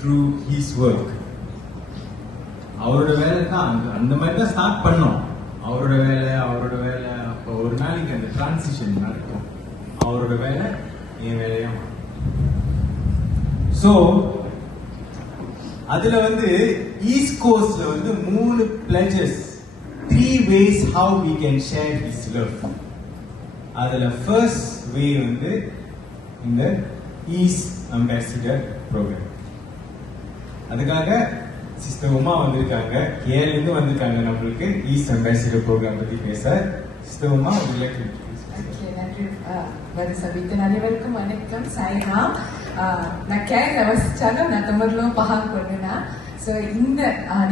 through his work. அவரோட வேலை தான் அந்த மாதிரி தான் ஸ்டார்ட் பண்ணோம். அவரோட வேலை அப்போ ஒரு நாளைக்கு அந்த டிரான்சிஷன் நடக்கும். அவரோட வேலை என் வேலையா. ஸோ அதுல வந்து ஈஸ்ட் கோஸ்ட்ல வந்து 3 pledges, 3 ways how we can share his love. அதுல ஃபர்ஸ்ட் வே வந்து இந்த ஈஸ்ட் அம்பாசிடர் ப்ரோக்ராம். அதுக்காக சிஸ்டர் உமா வந்திருக்காங்க, கேரள இருந்து வந்திருக்காங்க நம்மளுக்கு ஈஸ்ட் அம்பாசிடர் ப்ரோக்ராம் பத்தி பேச. சிஸ்டர் உமா உங்களுக்கு நன்றி சபித்தன். அனைவருக்கும் வணக்கம். சாய்ராம். நான் கேரள வசிச்சாலும் நான் தமிழ்ல பகாம் கொண்டேனா. ஸோ இந்த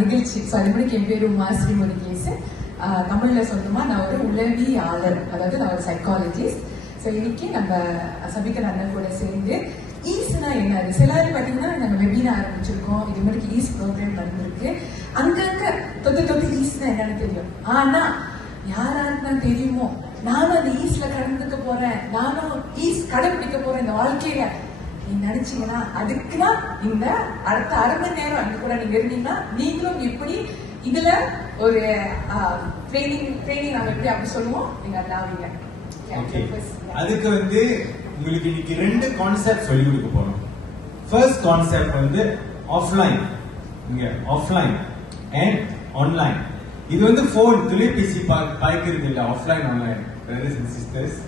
நிகழ்ச்சி அதுபடிக்கு என் பேரு உமா ஸ்ரீமுருகேசன். தமிழ்ல சொல்லணுமா நான் ஒரு உளவியாளர், அதாவது நான் ஒரு சைக்காலஜிஸ்ட். ஸோ இன்னைக்கு நம்ம சபிக்கன் அண்ணன் கூட சேர்ந்து ஈஸ்ட்னா என்ன, சிலர் பார்த்தீங்கன்னா நாங்கள் வெபினார் ஆரம்பிச்சிருக்கோம். இது மாதிரி ஈஸ்ட் ப்ரோக்ராம் நடந்திருக்கு. அங்கங்க தொட்டு ஈஸ்ட்னா என்னன்னு தெரியும். ஆனா யாராருன்னா தெரியுமோ நானும் அந்த ஈஸ்ட்ல கடந்துக்க போறேன், நானும் ஈஸ்ட் கடைபிடிக்க போறேன் இந்த வாழ்க்கையில நீங்க நினைச்சீங்கன்னா அதுக்குதான் இந்த அடுத்த அரை மணி நேரம் அங்க கூட நீங்க இருந்தீங்கன்னா நீங்களும் எப்படி இதுல ஒரு ட்ரைனிங் நாம எப்படி அப்படி சொல்லுவோம் நீங்க அதாவீங்க. அதுக்கு வந்து உங்களுக்கு இன்னைக்கு 2 கான்செப்ட் சொல்லி கொடுக்க போறோம். ஃபர்ஸ்ட் கான்செப்ட் வந்து ஆஃப்லைன், இங்க ஆஃப்லைன் அண்ட் ஆன்லைன். இது வந்து போன் தொலைபேசி பாய்க்கிறது இல்ல. Offline online brothers and sisters,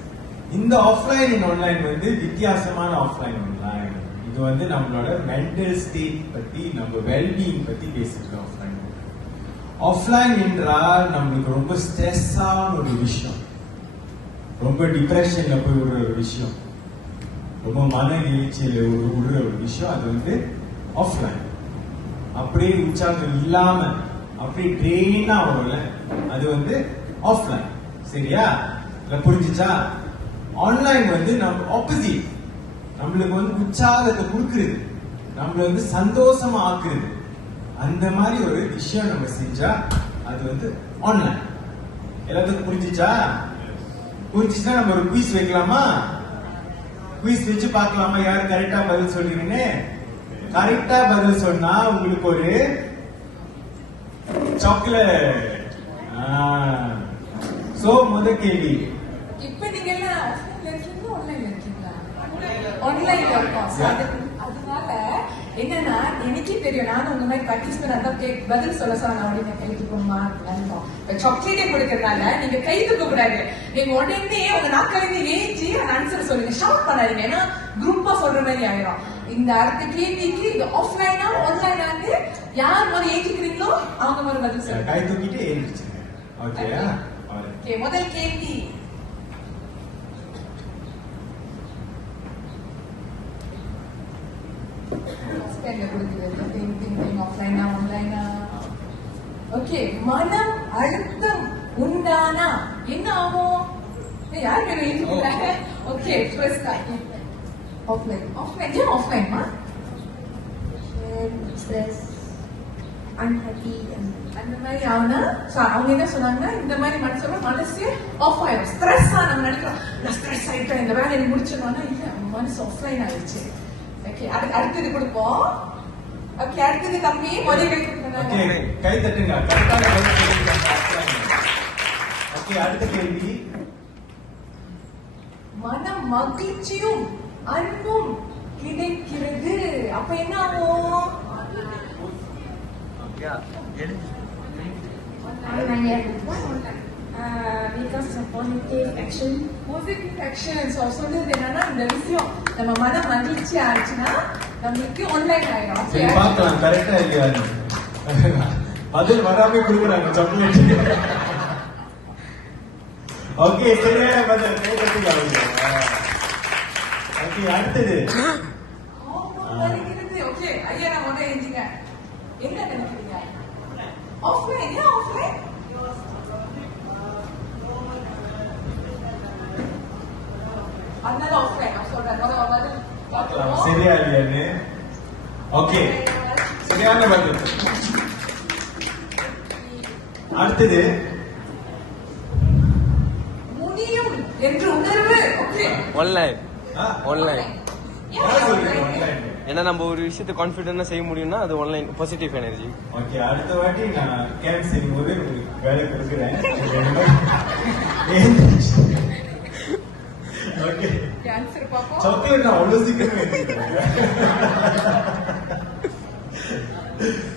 இந்த ஆஃப்லைன் அண்ட் ஆன்லைன் வந்து வித்தியாசமான ஆஃப்லைன் ஆன்லைன். இது வந்து நம்மளோட மென்டல் ஸ்டேட் பத்தி, நம்ம வெல்பீயிங் பத்தி பேசிட்டு ஆஃப்லைன். ஆஃப்லைன் என்றால் நம்மளுக்கு ரொம்ப ஸ்ட்ரெஸ்ஸான ஒரு விஷயம், ரொம்ப டிப்ரெஷன்ல போய் விடுற ஒரு விஷயம், ரொம்ப மன எழுச்சியில விடுற ஒரு விஷயம். அது வந்து ஆஃப்லைன். அப்படியே உற்சாகம் இல்லாம அப்படியே ட்ரெயினா வரும்ல, அது வந்து ஆஃப்லைன். சரியா? புரிஞ்சுச்சா? ஆன்லைன் வந்து நம்ம ஆப்போசிட், நம்மளுக்கு வந்து உற்சாகத்தை கொடுக்குறது, நம்மள வந்து சந்தோஷமா ஆக்குறது. அந்த மாதிரி ஒரு விஷயம் நம்ம செஞ்சா அது வந்து ஆன்லைன். எல்லாத்துக்கும் புரிஞ்சுச்சா? புரிஞ்சுச்சா? நம்ம ஒரு குயிஸ் வைக்கலாமா? குயிஸ் வச்சு பார்க்கலாமா யார் கரெக்டா பதில் சொல்றீங்கன்னு? கரெக்டா பதில் சொன்னா உங்களுக்கு ஒரு சாக்லேட். சோ முதல் கேள்வி, இப்ப நீங்க எல்லாம் ஆஃப்லைன்ல இருக்கீங்களா ஆன்லைன்ல இருக்கீங்களா? ஆன்லைன்ல இருக்கோம். அதனால என்னன்னா எனக்கே தெரியும், நானும் உங்க மாதிரி பிராக்டிஸ் பண்ண அதான் பதில் சொல்ல சொன்ன உடனே கைக்கு போமா நினைப்போம். சாக்லேட்டே கொடுக்கறதுனால நீங்க கை தூக்க கூடாது. நீங்க உடனே உங்க நாக்கிலிருந்து ஏஞ்சி அந்த ஆன்சர் சொல்லுங்க, ஷவுட் பண்ணாதீங்க. ஏன்னா குரூப்பா சொல்ற மாதிரி ஆயிரும். இந்த அடுத்த கேள்விக்கு இது ஆஃப்லைனா ஆன்லைனான்னு யார் மாதிரி ஏஞ்சிக்கிறீங்களோ அவங்க மாதிரி பதில் சொல்லுங்க. கை தூக்கிட்டு ஏஞ்சிருச்சுங்க. ஓகேயா? ஓகே, முதல் கேள்வி. மனம் அழுத்தம் உண்டானா என்ன ஆகும்? யார் பேர்? Okay, offline. ஏன் ஆஃப்லைன்மா? ஸ்ட்ரெஸ், அன்ஹாப்பி அந்த மாதிரி ஆகுனா அவங்க என்ன சொன்னாங்கன்னா இந்த மாதிரி மனசு ஆஃப் ஆயிடும். ஸ்ட்ரெஸ்ஸா நம்ம நினைக்கிறோம், நான் ஸ்ட்ரெஸ் ஆயிட்டேன் இந்த வேலையை முடிச்சிடணும்னா இல்ல, அவங்க மனசு ஆஃப்லைன் ஆயிடுச்சு. ஓகே, அடுத்தது கொடுப்போம். ஓகே, அடுத்தது தம்பி முதல் கை கொடுத்துருங்க. கை தட்டுங்க. கரெக்டான பதில் சொல்லிருக்காங்க. ஓகே, அடுத்த கேள்வி. மனம் மகிழ்ச்சியும் அன்பும் கிடைக்கிறது. அப்ப என்ன ஆகும்? because of positive action. Positive actions சொல்றது என்னன்னா இந்த விஷயம் நம்ம மனம் மகிழ்ச்சி ஆச்சுன்னா நம்மளுக்கு ஆன்லைன் ஆயிடும். சரி, பார்க்கலாம் கரெக்டா இல்லையா. பதில் வராம கொடுக்குறாங்க சாக்லேட். ஓகே, சரியான பதில். ஓகே, அடுத்தது. ஓகே, ஐயா நான் முதல்ல எழுதிங்க. என்ன நினைக்கிறீங்க? ஆஃப்லைன். ஏன் ஆஃப்லைன்? அதனால ஆஃப்லைன் நான் சொல்றேன். முதல்ல பார்க்கலாம் சரியா இல்லையான்னு. ஓகே, சரியான பதில். அடுத்தது முடியும் என்று உணர்வு. Okay, online. ஆன்லைன். யார் சொல்றீங்க ஆன்லைன்? ஏன்னா நம்ம ஒரு விஷயத்தை கான்ஃபிடென்ட்டா செய்ய முடியும்னா அது ஆன்லைன் பாசிட்டிவ் எனர்ஜி. ஓகே, அடுத்த வாட்டி நான் கேம்ப் செய்யும் போது உங்களுக்கு வேலை கொடுக்குறேன். ஓகே, ஆன்சர் பாப்போம். சாக்லேட் நான் அவ்வளவு சீக்கிரமே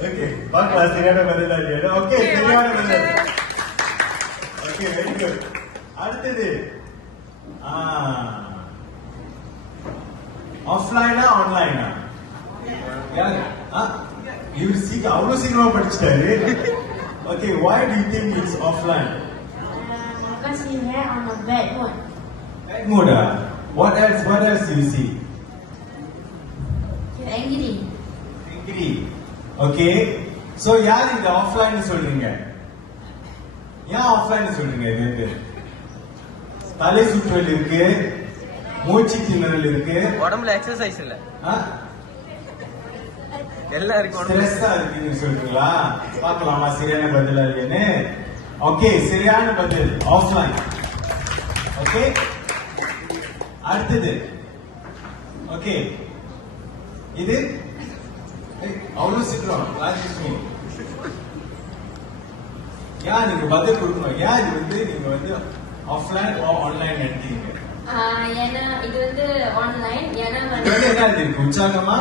ஓகே, பார்க்கலாம் சரியான பதில் இல்லையா. ஓகே, சரியான பதில். Okay, very good. அடுத்தது ஆஃப்லைனா ஆன்லைனா? யாரு இவர் சீக்கிரம் அவ்வளவு சீக்கிரமா படிச்சுட்டாரு. Okay, why do you think it's offline? Because he had on a bad mood. Bad mood. What else you see? He's angry. Angry. Okay, so யார் இந்த ஆஃப்லைன் சொல்றீங்க? ஏன் ஆஃப்லைன் சொல்றீங்க? இது வந்து தலை சுற்றல் இருக்கு, மூச்சு திணறல் இருக்கு, உடம்புல எக்ஸசைஸ் இல்ல, எல்லாம் இருக்கு, ஸ்ட்ரெஸ்ஸா இருக்குன்னு சொல்றீங்களா? பார்க்கலாமா சரியான பதில் இல்லைன்னு? ஓகே, சரியான பதில் ஆஃப்லைன். ஓகே, அடுத்தது. ஓகே, இது அவ்வளவு சீக்கிரம் ராஜலட்சுமி ஏன் நீங்க பதில் கொடுக்கணும்? ஏன் இது வந்து நீங்க வந்து ஆஃப்லைன் ஆன்லைன் எடுத்தீங்க? ஏன்னா இது வந்து ஆன்லைன். ஏன்னா என்ன இருக்கு? உற்சாகமா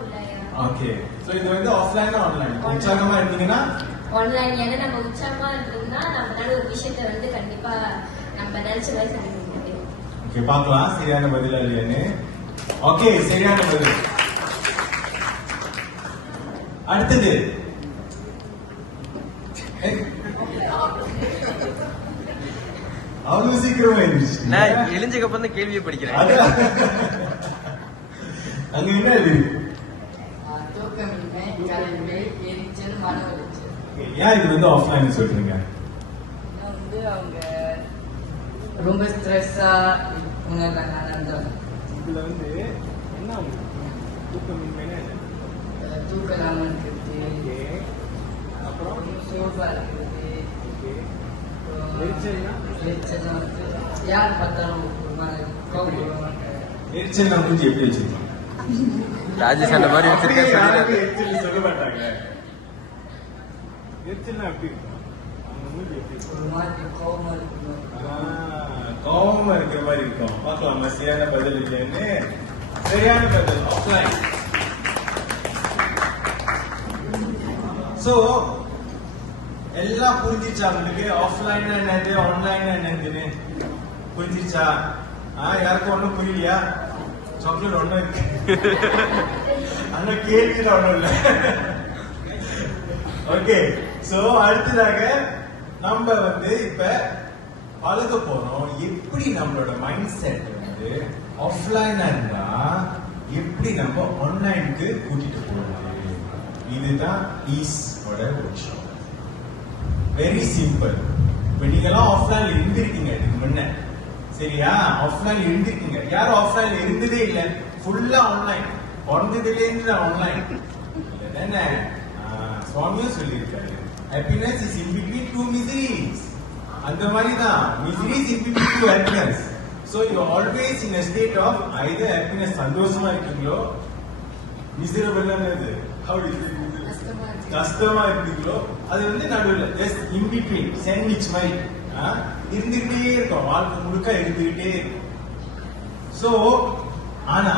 உள்ளாயா? ஓகே, சோ இது வந்து ஆஃப்லைன் ஆன்லைன். உற்சாகமா இருந்தீங்கன்னா ஆன்லைன். ஏன்னா நம்ம உற்சாகமா இருந்தோம்னா நம்மளால ஒரு விஷயத்தை வந்து கண்டிப்பா நம்ம நினைச்ச மாதிரி செய்ய முடியும். ஓகே, பார்க்கலாம் சரியான பதில் இல்லையான்னு. ஓகே, சரியான பதில். அடுத்தது அவ்வளவு சீக்கிரமா இருந்துச்சு. நான் எழுஞ்சக்கு அப்புறம் தான் கேள்வியை படிக்கிறேன். அங்க என்ன இது? தூக்கமின்மை, கல்வி, எரிச்சல், மன உளைச்சல். ஏன் இது வந்து ஆஃப்லைன் சொல்றீங்க? வந்து அவங்க ரொம்ப ஸ்ட்ரெஸ்ஸா உணர்றாங்க. இதுல வந்து என்ன தூக்கமின்மைனா தூக்கம் இல்லாம இருக்கிறது, அப்புறம் சோர்வா இருக்கிறது, எரிச்சல்னா யார் பார்த்தாலும் ஒரு மாதிரி கோபப்படுவாங்க. எரிச்சல் நான் மூஞ்சி எப்படி வச்சிருக்கோம்? ராஜேஷ் அந்த மாதிரி வச்சிருக்கேன் சொல்லிடுறாரு. எரிச்சல் சொல்ல மாட்டாங்க. எரிச்சல்னா எப்படி இருக்கும்? அவங்க மூஞ்சி எப்படி இருக்கும்? ஒரு மாதிரி கோபமா இருக்கணும். கோபமா இருக்கிற மாதிரி இருக்கும். பார்க்கலாமா சரியான பதில் இல்லைன்னு? சரியான பதில் ஆஃப்லைன். சோ எல்லாம் புரிஞ்சிச்சா உங்களுக்கு? ஆஃப்லைன் என்னது ஆன்லைன் என்னதுன்னு புரிஞ்சிச்சா? யாருக்கும் ஒண்ணும் புரியலையா? சாக்லேட் ஒண்ணும் இருக்கு, அந்த கேள்வியில ஒண்ணும் இல்ல. ஓகே, சோ அடுத்ததாக நம்ம வந்து இப்ப பழக போறோம். எப்படி நம்மளோட மைண்ட் செட் வந்து ஆஃப்லைனா இருந்தா எப்படி நம்ம ஆன்லைனுக்கு கூட்டிட்டு போறது, இதுதான் ஈஸோட விஷயம். Very simple. இப்ப நீங்கெல்லாம் ஆஃப்லைன்ல இருந்திருக்கீங்க இதுக்கு முன்ன, சரியா? ஆஃப்லைன்ல இருந்திருக்கீங்க. யாரும் ஆஃப்லைன்ல இருந்ததே இல்ல, ஃபுல்லா ஆன்லைன். பிறந்ததுல இருந்து ஆன்லைன் என்ன சுவாமியும் சொல்லியிருக்காரு, happiness is in between two miseries. அந்த மாதிரி தான் miseries in between two happiness. So you always in a state of either happiness, சந்தோஷமா இருக்கீங்களோ, மிசரபிள் என்னது how do you feel? கஷ்டமா இருக்கீங்களோ, அது வந்து நடுவில் ஜஸ்ட் இன் பிட்வீன் சாண்ட்விச் மாதிரி இருந்துகிட்டே இருக்கும், வாழ்க்கை முழுக்க இருந்துகிட்டே இருக்கும். சோ ஆனா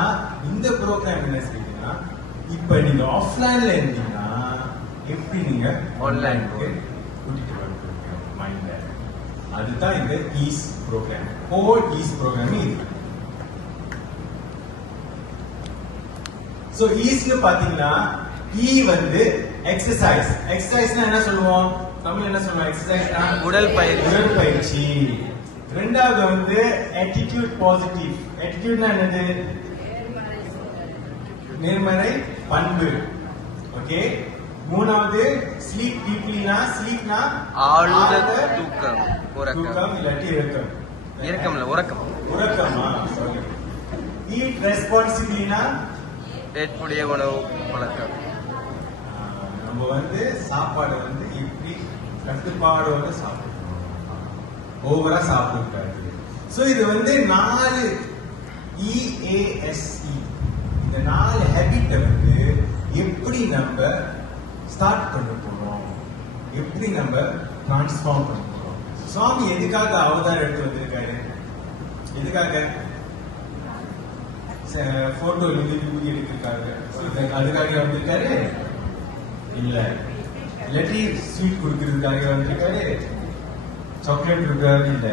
இந்த ப்ரோக்ராம் என்ன செய்யுதுன்னா, இப்ப நீங்க ஆஃப்லைன்ல இருந்தீங்கன்னா எப்படி நீங்க ஆன்லைனுக்கு கூட்டிட்டு வரீங்க மைண்ட, அதுதான் இந்த ease program. Whole ease program இருக்கு. சோ ஈஸ்ல பாத்தீங்கன்னா ஈ வந்து எக்ஸசைஸ். எக்ஸசைஸ்னா என்ன சொல்லுவோம்? தமிழ் என்ன சொல்லுவோம்? எக்ஸசைஸ்னா உடற்பயிற்சி. ரெண்டாவது வந்து attitude பாசிட்டிவ். attitudeனா என்னது? நேர்மறை பண்பு. ஓகே. மூணாவது ஸ்லீப் டீப்லினா, ஸ்லீப்னா ஆழ்ந்த தூக்கம், தூக்கம் இல்லாட்டி இறக்கம். இறக்கம்ல உறக்கம். உறக்கமா? சாரி. ஈட் ரெஸ்பான்சிபிலினா ஏற்புடைய உணவு பழக்கம். நம்ம வந்து சாப்பாடு வந்து எப்படி கட்டுப்பாடோட சாப்பிடணும், ஓவரா சாப்பிடக்கூடாது. சோ இது வந்து 4 EASE இந்த 4 ஹேபிட்டை வந்து எப்படி நம்ம ஸ்டார்ட் பண்ண போறோம், எப்படி நம்ம டிரான்ஸ்ஃபார்ம் பண்ண போறோம். சுவாமி எதுக்காக அவதாரம் எடுத்து வந்திருக்காரு? எதுக்காக? போட்டோ எடுத்திருக்காரு, அதுக்காக வந்திருக்காரு இல்ல. இல்லாட்டி ஸ்வீட் கொடுக்கறதுக்காக வந்திருக்காரு, சாக்லேட் கொடுக்கறாரு இல்ல.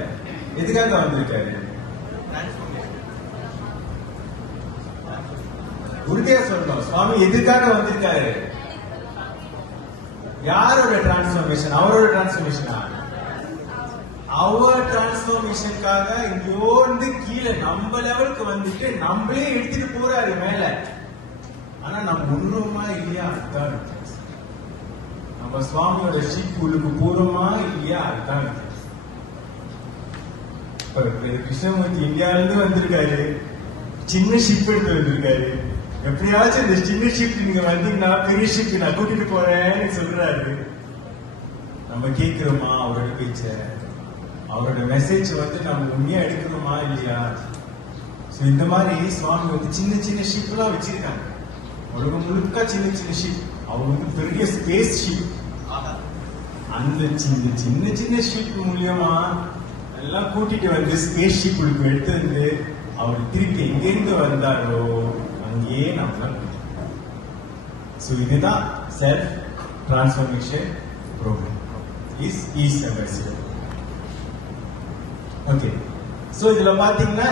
எதுக்காக வந்திருக்காரு? உறுதியா சொல்லணும், சுவாமி எதுக்காக வந்திருக்காரு? யாரோட டிரான்ஸ்ஃபர்மேஷன்? அவரோட டிரான்ஸ்ஃபர்மேஷனா? அவர் டிரான்ஸ்ஃபர்மேஷனுக்காக இங்கோந்து கீழே நம்ம லெவலுக்கு வந்துட்டு நம்மளே எடுத்துட்டு போறாரு மேல. ஆனா நம்ம உண்மைமா இல்லையா? அதுதான் நம்ம சுவாமியோட ஷிப் உள்ளுக்கு போறோமா இல்லையா? அதுதான் கிருஷ்ணமூர்த்தி இந்தியால இருந்து வந்திருக்காரு, சின்ன ஷிப் எடுத்து வந்திருக்காரு. எப்படியாச்சும் இந்த சின்ன ஷிப் நீங்க வந்தீங்கன்னா பெரிய ஷிப் நான் கூட்டிட்டு போறேன்னு சொல்றாரு. நம்ம கேட்கிறோமா அவரோட பேச்ச? அவரோட மெசேஜ் வந்து நம்ம உண்மையா எடுக்கிறோமா இல்லையா? இந்த மாதிரி சுவாமி வந்து சின்ன சின்ன ஷிப் எல்லாம் வச்சிருக்காங்க. உலகம் முழுக்க சின்ன சின்ன ஷிப். அவங்க வந்து பெரிய ஸ்பேஸ் ஷிப். அந்த சின்ன சின்ன சின்ன ஷிப் மூலியமா எல்லாம் கூட்டிட்டு வந்து ஸ்பேஸ் ஷிப் எடுத்து வந்து அவர் திருப்பி எங்கேருந்து வந்தாரோ அங்கேயே நம்ம. இதுதான் self transformation program is east ambassador. Okay, so இதுல பாத்தீங்கன்னா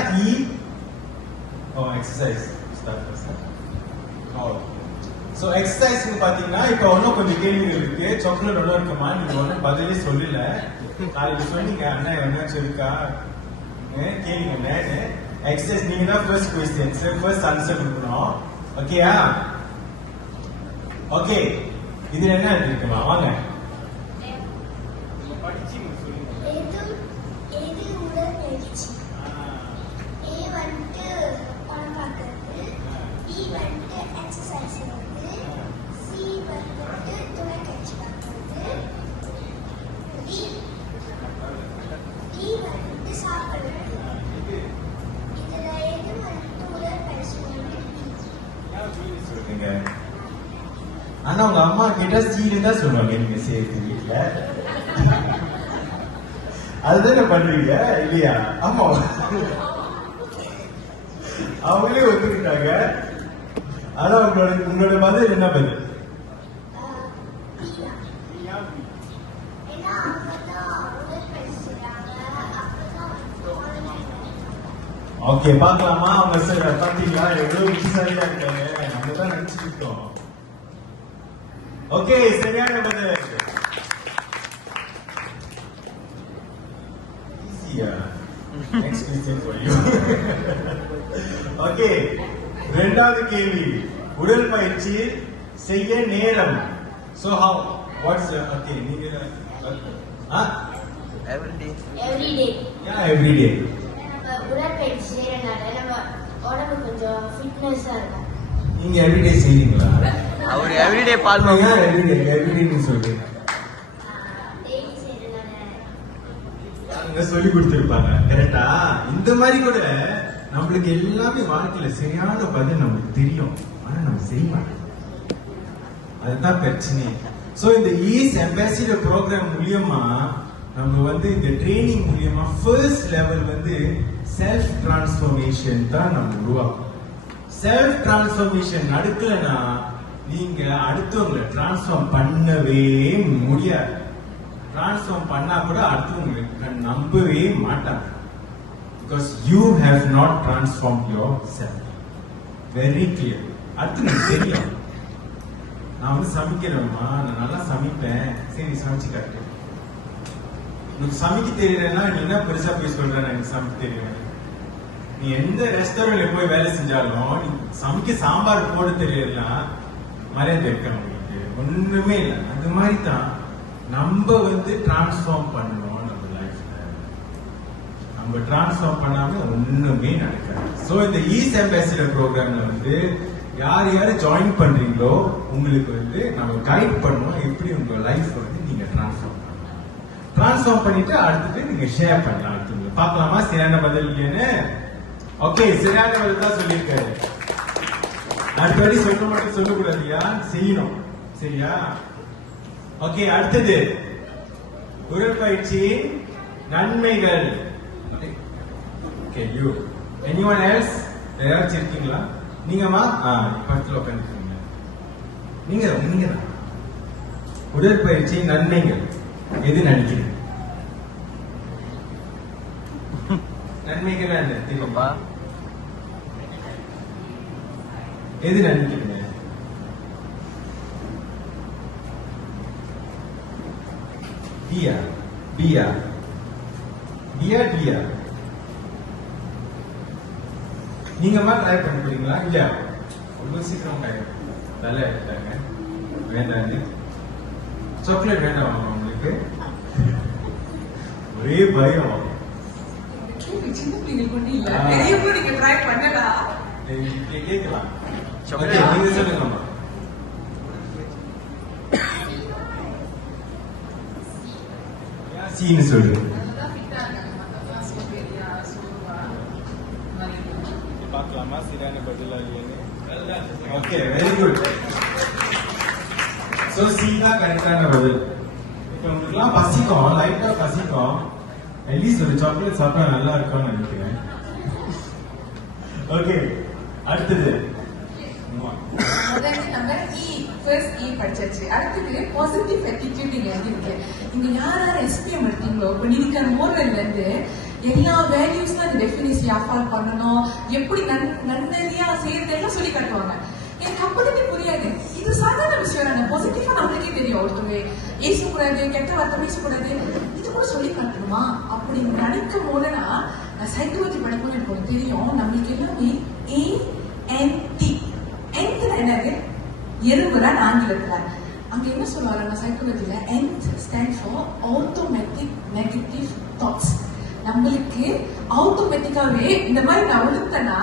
எக்ஸசைஸ் சோ எக்ஸசைஸ் பாத்தீங்கன்னா இப்ப இன்னும் கொஞ்சம் கேள்விகள் இருக்கு. சாக்லேட் ஒன்னும் இருக்குமா? நீங்க ஒன்னும் பதிலே சொல்லல. காலையில சொன்னீங்க அண்ணா என்ன சொல்லிருக்கா கேளுங்க என்னன்னு. எக்ஸசைஸ் நீங்க தான் ஃபர்ஸ்ட் क्वेश्चन ஃபர்ஸ்ட் ஆன்சர் கொடுக்கணும். ஓகேயா? ஓகே, இதுல என்ன இருக்குமா? வாங்க ஆனா உங்க அம்மா கிட்ட சீனு தான் சொல்லுவாங்க நீங்க சேர்த்து வீட்டுல. அதுதானே பண்றீங்க இல்லையா? ஆமா, அவங்களே ஒத்துக்கிட்டாங்க. ஆனா உங்களோட பதில் என்ன பதில்? ஓகே, பாக்கலாமா? அவங்க சார் பாத்தீங்களா எவ்வளவு புத்திசாலியா இருக்காங்க. நம்ம தான் நினைச்சுக்கிட்டோம். ஓகே, சரியான பதில். ஈஸியா? Next question for you. Okay, இரண்டாவது கேள்வி. உடற்பயிற்சி செய்ய நேரம். So how? What's okay? நீங்க every day. Yeah, every day. நம்ம உடற்பயிற்சி செய்யறனால நம்ம உடம்பு கொஞ்சம் ஃபிட்னஸா இருக்கும். நீங்க எவ்ரிடே செய்வீங்களா? அவர் எவ்ரிடே பால் வாங்க. எவ்ரிடே சொல்றீங்க. டெய்லி செய்யறனால அங்க சொல்லி கொடுத்திருப்பாங்க. கரெக்டா? இந்த மாதிரி கூட நம்மளுக்கு எல்லாமே வாழ்க்கையில சரியான பதில் நமக்கு தெரியும். ஆனா நம்ம செய்ய மாட்டோம். அதுதான் பிரச்சனை. சோ இந்த ஈஸ்ட் அம்பாசிடர் ப்ரோக்ராம் மூலியமா நம்ம வந்து இந்த ட்ரைனிங் மூலியமா ஃபர்ஸ்ட் லெவல் வந்து செல்ஃப் டிரான்ஸ்ஃபர்மேஷன் தான் நம்ம உருவாக்கும். செல்ஃப் டிரான்ஸ்ஃபர்மேஷன் நடக்கலன்னா நீங்க அடுத்தவங்களை டிரான்ஸ்ஃபார்ம் பண்ணவே முடியாது. டிரான்ஸ்ஃபார்ம் பண்ணா கூட அடுத்தவங்களை நம்பவே மாட்டாங்க. Because you have not transform your self. Very clear. அடுத்து எனக்கு தெரியும், நான் வந்து சமைக்கிறேம்மா, நான் நல்லா சமைப்பேன். சரி, சமைச்சு காட்டு. உனக்கு சமைக்க தெரியலன்னா நீ என்ன பெருசா போய் சொல்ற எனக்கு சமைக்க தெரியும். நீ எந்த ரெஸ்டாரண்ட்ல போய் வேலை செஞ்சாலும் நீ சமைக்க சாம்பார் போட தெரியலன்னா மரியாதை இருக்க உங்களுக்கு ஒண்ணுமே இல்லை. அது மாதிரி தான் நம்ம வந்து டிரான்ஸ்ஃபார்ம் பண்ணணும் நம்ம லைஃப்ல. நம்ம டிரான்ஸ்ஃபார்ம் பண்ணாம ஒண்ணுமே நடக்காது. சோ இந்த ஈஸ்ட் அம்பாசிடர் ப்ரோக்ராம்ல வந்து யார் யாரு ஜாயின் பண்றீங்களோ உங்களுக்கு வந்து நம்ம கைட் பண்ணுவோம் எப்படி உங்க லைஃப் வந்து நீங்க டிரான்ஸ்ஃபார்ம் பண்ணிட்டு அடுத்துட்டு நீங்க ஷேர் பண்ணலாம். அடுத்து பார்க்கலாமா சரியான பதில் இல்லைன்னு? ஓகே, சரியான பதில் தான் சொல்லியிருக்காரு. அடுத்த வாட்டி சொல்ல மட்டும் சொல்லக்கூடாதுயா, செய்யணும். சரியா? ஓகே, அடுத்தது உடற்பயிற்சியின் நன்மைகள். Okay, you anyone else? யாராச்சும் இருக்கீங்களா? நீங்கம்மா பக்கத்துல உட்காந்துருக்கீங்க. நீங்க தான். உடற்பயிற்சியின் நன்மைகள் எது நினைக்கிறீங்க? நன்மைகள் என்ன தெரியுமா? எது நினைக்கிறீங்க? பியா பியா பியா பியா நீங்கம்மா ட்ரை பண்ண போறீங்களா? இல்ல ரொம்ப சீக்கிரம் நல்லா எடுத்தாங்க. வேண்டாம், சாக்லேட் வேண்டாம் உங்களுக்கு? ஒரே பயம். சின்ன பிள்ளைங்க கொண்டு இல்ல, பெரியவங்க நீங்க ட்ரை பண்ணலாம். கேட்கலாம். ஓகே, நீங்க சொல்லுங்கம்மா. சீனு சொல்லுங்க. பார்க்கலாமா சரியான பதில் இல்லைன்னு? Okay, very good. So C தான் கரெக்டான பதில். இப்போ உங்களுக்குலாம் பசிக்கும், லைட்டா பசிக்கும். அட்லீஸ்ட் ஒரு சாக்லேட் சாப்பிட்டா நல்லா இருக்கும்னு நினைக்கிறேன். ஓகே, அடுத்தது முதல்ல நம்ம ஃபர்ஸ்ட் படிச்சாச்சு. அடுத்தது பாசிட்டிவ் attitude நீங்க எழுதிருக்கு. இங்க யார் யார் SPM எடுத்தீங்களோ, இப்போ நீங்க மோரல்ல இருந்து எல்லா வேல்யூஸ் தான் இந்த டெஃபினிஷன் ஃபாலோ பண்ணணும், எப்படி நன்னறியா செய்யறதெல்லாம் சொல்லி காட்டுவாங்க. எனக்கு அப்போதைக்கு புரியாது, இது சாதாரண விஷயம் தானே, பாசிட்டிவா நம்மளுக்கே தெரியும். ஒருத்தவங்க ஏசக்கூடாது, கெட்ட வார்த்தை பேசக்கூடாது, இது கூட சொல்லி காட்டணுமா அப்படின்னு நினைக்கும் போதுனா, நான் சைக்காலஜி படிக்கும் எனக்கு ஒன்று தெரியும். நம்மளுக்கு எல்லாமே ANT என்னது எறும்புதான் ஆங்கிலத்துல. அங்க என்ன சொல்லுவாங்க சைக்காலஜில, nth stand for automatic negative thoughts. நம்மளுக்கு ஆட்டோமேட்டிக்காவே இந்த மாதிரி நான் உளுத்தனா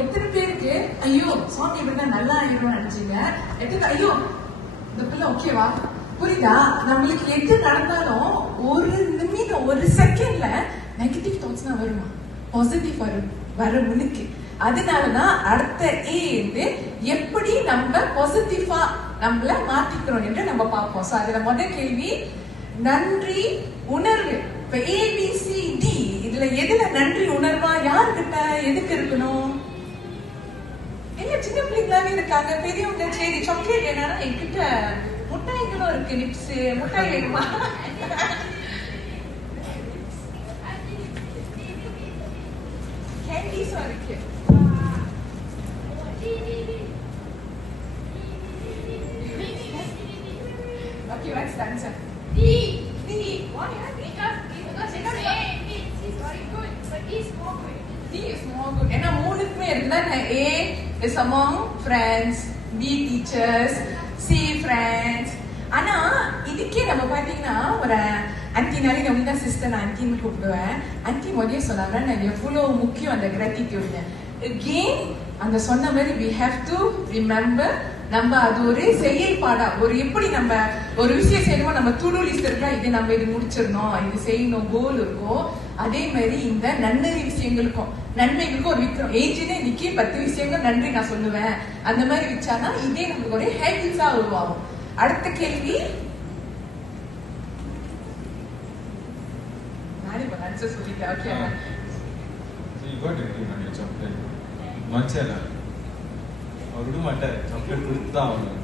எத்தனை பேருக்கு ஐயோ சுவாமி இப்படிதான் நல்லா ஆயிரும் நினைச்சீங்க, எத்தனை ஐயோ இந்த பிள்ளை ஓகேவா புரியுதா? நம்மளுக்கு எது நடந்தாலும் ஒரு நிமிடம் ஒரு செகண்ட்ல நெகட்டிவ் தாட்ஸ் தான் வருமா, பாசிட்டிவ் வர முன்னுக்கு. அதனாலதான் அடுத்த எப்படி நம்ம பாசிட்டிவா நம்மள மாத்திக்கிறோம் என்று நம்ம பார்ப்போம். அதுல முதல் கேள்வி நன்றி உணர்வு. இப்ப ABCD இதுல எதுல நன்றி உணர்வா யாருக்கிட்ட எதுக்கு இருக்கணும்? இல்ல சின்ன பிள்ளைங்களாவே இருக்காங்க, பெரியவங்க சரி சாக்லேட் வேணாலும் என்கிட்ட முட்டாய்களும் இருக்கு, நிப்ஸ் முட்டாய் வேணுமா? கேண்டீஸும் இருக்கு. Okay, what's the answer? D. Why? Because it's A and B. It's very good, but D is more good. D is more good. ஏன்னா மூணுக்குமே இருக்குதா? A is among friends, B teachers, C friends. ஆனா இதுக்கே நம்ம பாத்தீங்கன்னா ஒரு ஆன்டினாலே நம்ம தான் sister, நான் ஆன்டின்னு கூப்பிடுவேன். ஆன்டி முதலே சொன்னாங்க நான் எவ்வளவு முக்கியம் அந்த கிராட்டிடியூட். அகெயின் அந்த சொன்ன மாதிரி we have to remember, நம்ம அது ஒரு செயல்பாடா, ஒரு எப்படி நம்ம ஒரு விஷயம் செய்யணுமோ, நம்ம டு-டு லிஸ்ட் இருக்கா, இது நம்ம இது முடிச்சிடணும், இது செய்யணும், கோல் இருக்கும். அதே மாதிரி இந்த நன்னறி விஷயங்களுக்கும் நன்மைகளுக்கும் ஒரு விக்ரம் ஏஜ்னே இன்னைக்கு 10 விஷயங்கள் நன்றி நான் சொல்லுவேன், அந்த மாதிரி வச்சானா இதே நமக்கு ஒரு ஹேபிட்ஸா உருவாகும். அடுத்த கேள்வி, நானே இப்ப ஆன்சர் சொல்லிட்டேன். Okay, you got it in your chocolate. மச்சல அவர் விட மாட்டார், சாக்லேட் கொடுத்து தான் ஆகணும்.